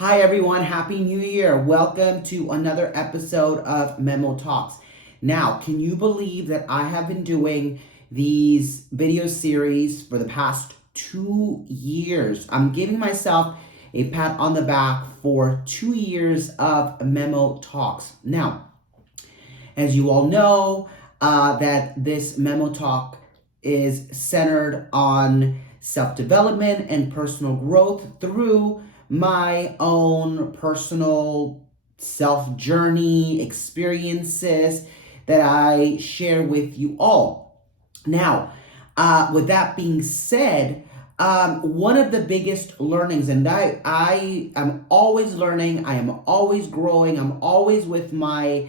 Hi everyone, Happy New Year. Welcome to another episode of MemoTalks. Now, can you believe that I have been doing these video series for the past 2 years? I'm giving myself a pat on the back for 2 years of MemoTalks. Now, as you all know, that this MemoTalk is centered on self-development and personal growth through my own personal self-journey experiences that I share with you all. Now, with that being said, one of the biggest learnings, and I am always learning, I am always growing, I'm always with my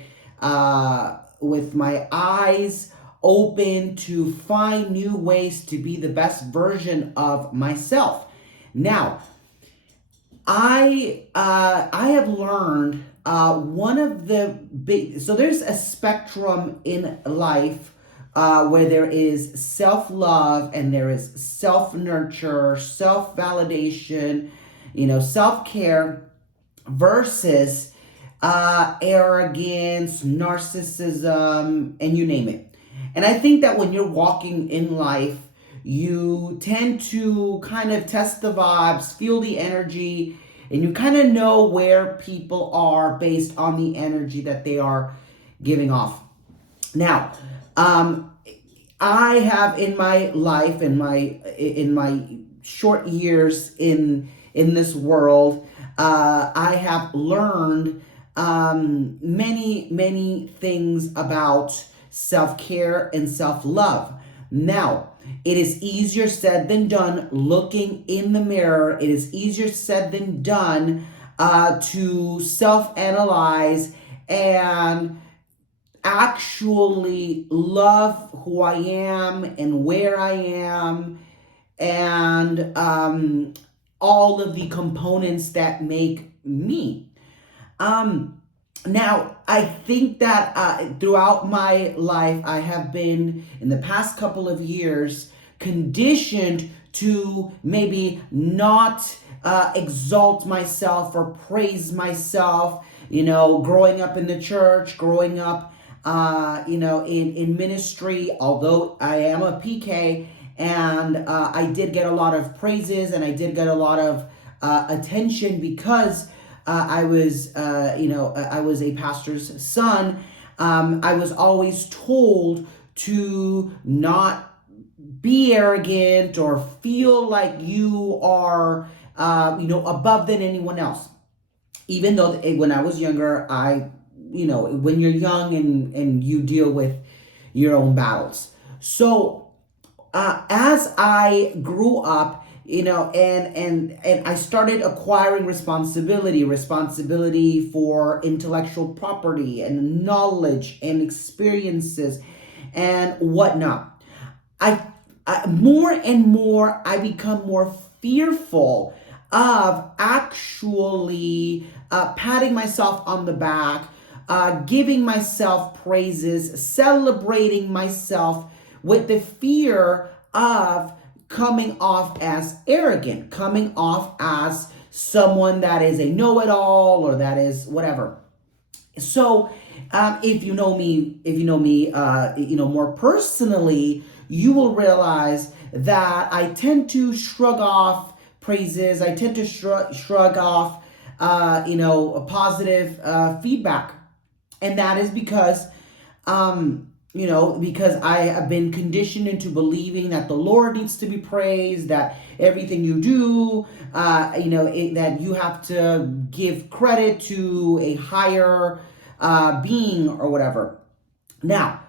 eyes open to find new ways to be the best version of myself. Now, I have learned one of the big, so there's a spectrum in life where there is self-love and there is self-nurture, self-validation, self-care versus arrogance, narcissism, and you name it. And I think that when you're walking in life, you tend to kind of test the vibes, feel the energy, and you kind of know where people are based on the energy that they are giving off. Now, I have in my life, in my short years in this world, I have learned many things about self-care and self-love. Now, it is easier said than done looking in the mirror. It is easier said than done to self-analyze and actually love who I am and where I am and all of the components that make me. Now, I think that throughout my life, I have been, in the past couple of years, conditioned to maybe not exalt myself or praise myself, growing up in the church, growing up, in ministry, although I am a PK, and I did get a lot of praises and I did get a lot of attention because I was a pastor's son. I was always told to not be arrogant or feel like you are, above than anyone else. Even though when I was younger, when you're young and you deal with your own battles. So as I grew up, and I started acquiring responsibility for intellectual property and knowledge and experiences and whatnot. I more and more I become more fearful of actually patting myself on the back, giving myself praises, celebrating myself with the fear of coming off as arrogant, coming off as someone that is a know-it-all or that is whatever. So, if you know me, more personally, you will realize that I tend to shrug off praises. I tend to shrug off, positive feedback, and that is because, because I have been conditioned into believing that the Lord needs to be praised, that everything you do, that you have to give credit to a higher being or whatever. Now,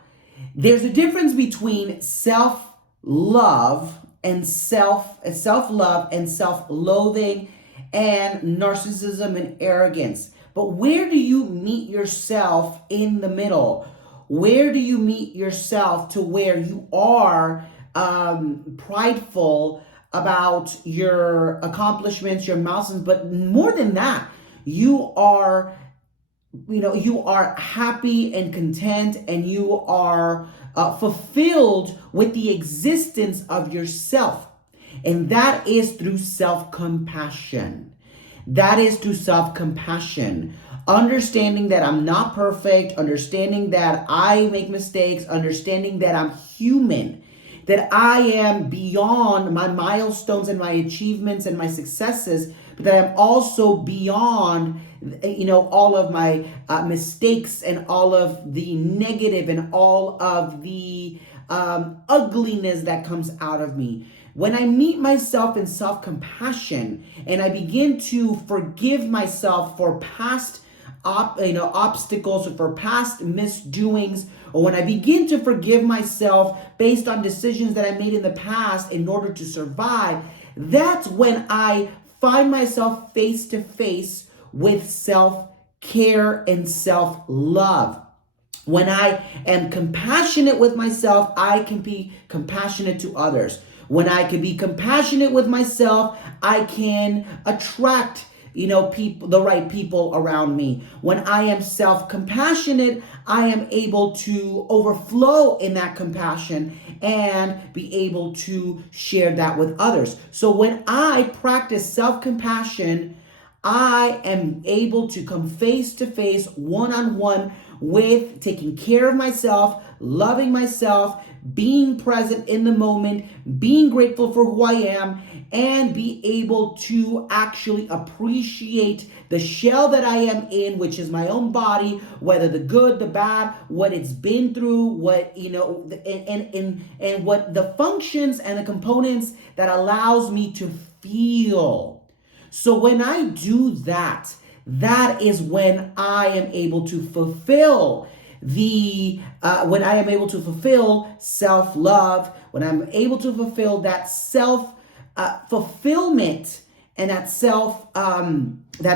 there's a difference between self-love and self-love and self-loathing and narcissism and arrogance. But where do you meet yourself in the middle? Where do you meet yourself to where you are prideful about your accomplishments, your milestones, but more than that, you are happy and content, and you are fulfilled with the existence of yourself. And that is through self-compassion. That is through self-compassion. Understanding that I'm not perfect, understanding that I make mistakes, understanding that I'm human, that I am beyond my milestones and my achievements and my successes, but that I'm also beyond, all of my mistakes and all of the negative and all of the ugliness that comes out of me. When I meet myself in self-compassion and I begin to forgive myself for past obstacles or for past misdoings, or when I begin to forgive myself based on decisions that I made in the past in order to survive, that's when I find myself face to face with self-care and self-love. When I am compassionate with myself, I can be compassionate to others. When I can be compassionate with myself, I can attract people, the right people around me. When I am self-compassionate, I am able to overflow in that compassion and be able to share that with others. So when I practice self-compassion, I am able to come face to face, one on one, with taking care of myself, loving myself, being present in the moment, being grateful for who I am, and be able to actually appreciate the shell that I am in, which is my own body, whether the good, the bad, what it's been through, what, and what the functions and the components that allows me to feel. So when I do that, that is when I am able to fulfill when I am able to fulfill self-love, when I'm able to fulfill that fulfillment and that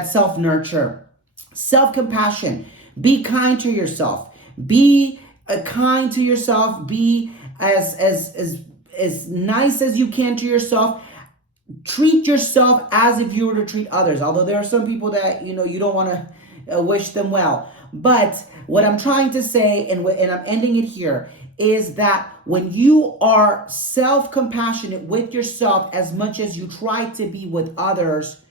self-nurture, self-compassion. Be kind to yourself. Be kind to yourself. Be as nice as you can to yourself. Treat yourself as if you were to treat others. Although there are some people that you don't want to wish them well. But what I'm trying to say, and I'm ending it here, is that when you are self-compassionate with yourself as much as you try to be with others,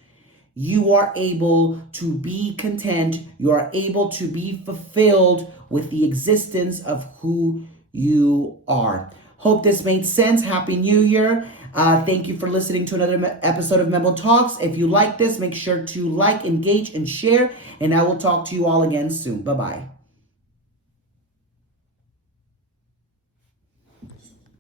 you are able to be content. You are able to be fulfilled with the existence of who you are. Hope this made sense. Happy New Year. Thank you for listening to another episode of Memo Talks. If you like this, make sure to like, engage, and share. And I will talk to you all again soon. Bye-bye.